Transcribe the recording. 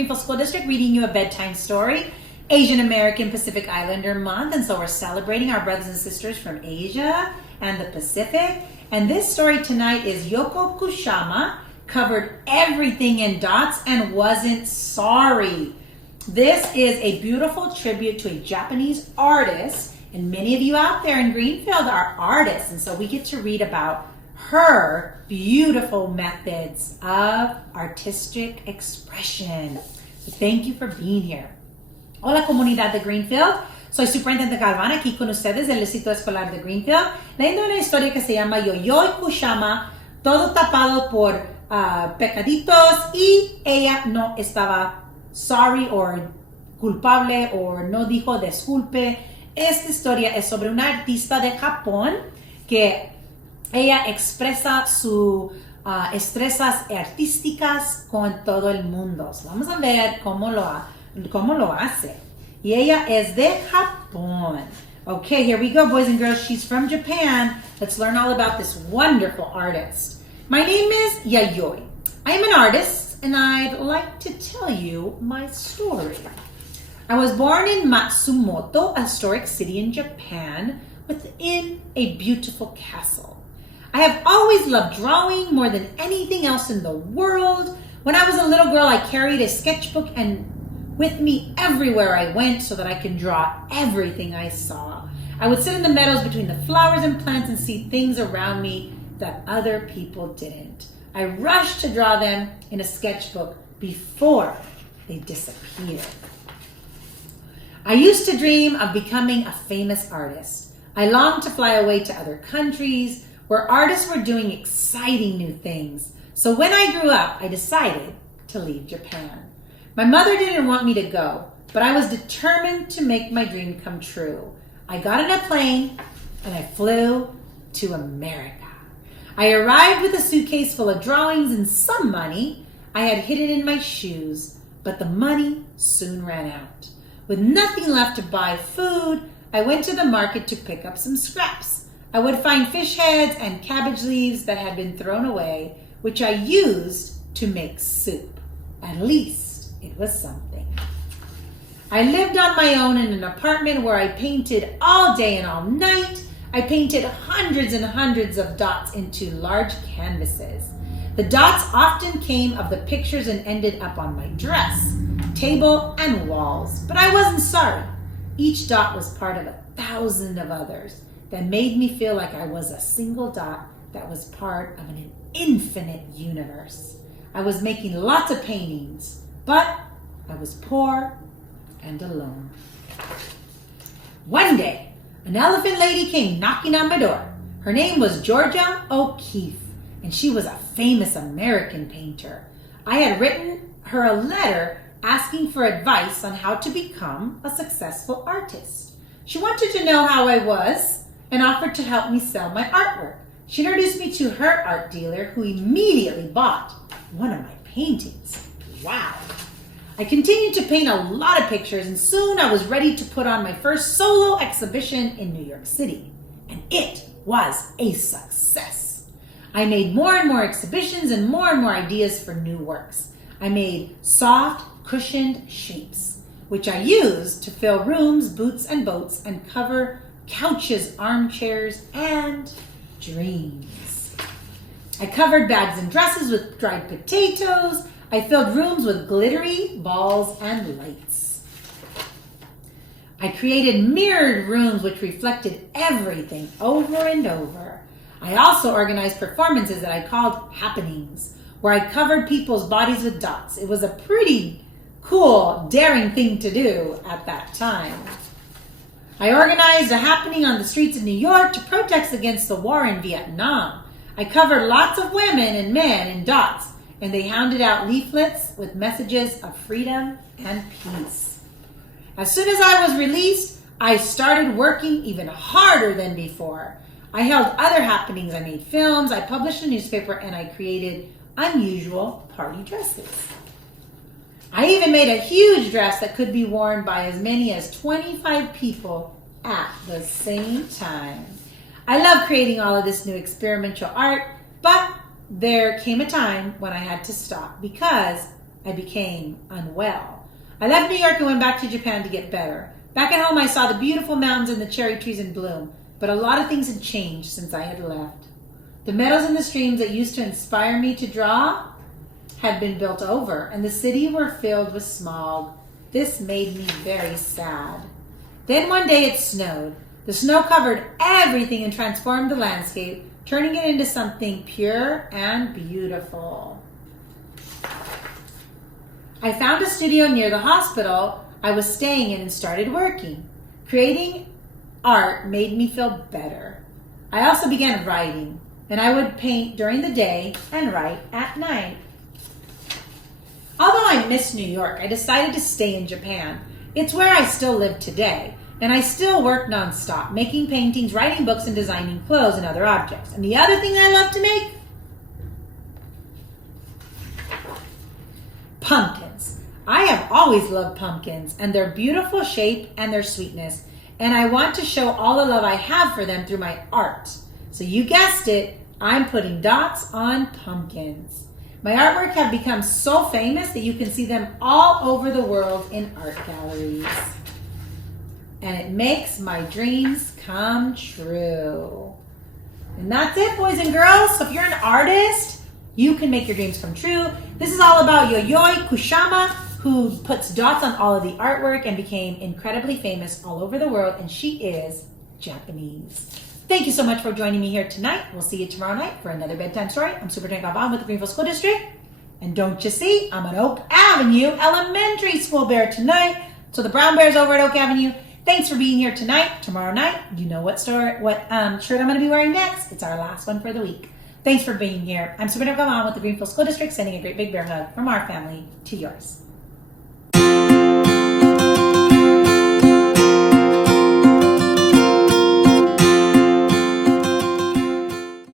Greenfield School District, reading you a bedtime story, Asian American Pacific Islander Month, and so we're celebrating our brothers and sisters from Asia and the Pacific. And this story tonight is Yoko Kushama covered everything in dots and wasn't sorry. This is a beautiful tribute to a Japanese artist, and many of you out there in Greenfield are artists, and so we get to read about her beautiful methods of artistic expression. So thank you for being here. Hola, comunidad de Greenfield. Soy Superintendent Galvan, aquí con ustedes del Distrito Escolar de Greenfield, leyendo una historia que se llama Yo-Yo Kushama, todo tapado por pecaditos, y ella no estaba sorry o culpable o no dijo disculpe. Esta historia es sobre una artista de Japón que ella expresa sus destrezas artísticas con todo el mundo. So, vamos a ver cómo lo hace. Y ella es de Japón. Okay, here we go, boys and girls. She's from Japan. Let's learn all about this wonderful artist. My name is Yayoi. I am an artist, and I'd like to tell you my story. I was born in Matsumoto, a historic city in Japan, within a beautiful castle. I have always loved drawing more than anything else in the world. When I was a little girl, I carried a sketchbook and with me everywhere I went so that I could draw everything I saw. I would sit in the meadows between the flowers and plants and see things around me that other people didn't. I rushed to draw them in a sketchbook before they disappeared. I used to dream of becoming a famous artist. I longed to fly away to other countries where artists were doing exciting new things. So when I grew up, I decided to leave Japan. My mother didn't want me to go, but I was determined to make my dream come true. I got on a plane and I flew to America. I arrived with a suitcase full of drawings and some money. I had hidden in my shoes, but the money soon ran out. With nothing left to buy food, I went to the market to pick up some scraps. I would find fish heads and cabbage leaves that had been thrown away, which I used to make soup. At least it was something. I lived on my own in an apartment where I painted all day and all night. I painted hundreds and hundreds of dots into large canvases. The dots often came of the pictures and ended up on my dress, table, and walls. But I wasn't sorry. Each dot was part of 1,000 of others that made me feel like I was a single dot that was part of an infinite universe. I was making lots of paintings, but I was poor and alone. One day, an elephant lady came knocking on my door. Her name was Georgia O'Keeffe, and she was a famous American painter. I had written her a letter asking for advice on how to become a successful artist. She wanted to know how I was and offered to help me sell my artwork. She introduced me to her art dealer, who immediately bought one of my paintings. Wow. I continued to paint a lot of pictures, and soon I was ready to put on my first solo exhibition in New York City. And it was a success. I made more and more exhibitions and more ideas for new works. I made soft, cushioned shapes, which I used to fill rooms, booths, and boats, and cover couches, armchairs, and dreams. I covered bags and dresses with dried potatoes. I filled rooms with glittery balls and lights. I created mirrored rooms which reflected everything over and over. I also organized performances that I called happenings, where I covered people's bodies with dots. It was a pretty cool, daring thing to do at that time. I organized a happening on the streets of New York to protest against the war in Vietnam. I covered lots of women and men in dots, and they handed out leaflets with messages of freedom and peace. As soon as I was released, I started working even harder than before. I held other happenings, I made films, I published a newspaper, and I created unusual party dresses. I even made a huge dress that could be worn by as many as 25 people at the same time. I love creating all of this new experimental art, but there came a time when I had to stop because I became unwell. I left New York and went back to Japan to get better. Back at home, I saw the beautiful mountains and the cherry trees in bloom, but a lot of things had changed since I had left. The meadows and the streams that used to inspire me to draw had been built over, and the city were filled with smog. This made me very sad. Then one day it snowed. The snow covered everything and transformed the landscape, turning it into something pure and beautiful. I found a studio near the hospital I was staying in and started working. Creating art made me feel better. I also began writing, and I would paint during the day and write at night. Although I miss New York, I decided to stay in Japan. It's where I still live today, and I still work nonstop, making paintings, writing books, and designing clothes and other objects. And the other thing I love to make? Pumpkins. I have always loved pumpkins and their beautiful shape and their sweetness, and I want to show all the love I have for them through my art. So you guessed it, I'm putting dots on pumpkins. My artwork have become so famous that you can see them all over the world in art galleries. And it makes my dreams come true. And that's it, boys and girls. So if you're an artist, you can make your dreams come true. This is all about Yayoi Kusama, who puts dots on all of the artwork and became incredibly famous all over the world, and she is Japanese. Thank you so much for joining me here tonight. We'll see you tomorrow night for another bedtime story. I'm Superintendent Galvan with the Greenville School District. And don't you see, I'm an Oak Avenue Elementary School bear tonight. So the brown bear's over at Oak Avenue. Thanks for being here tonight. Tomorrow night, you know what shirt I'm going to be wearing next. It's our last one for the week. Thanks for being here. I'm Superintendent Galvan with the Greenville School District, sending a great big bear hug from our family to yours.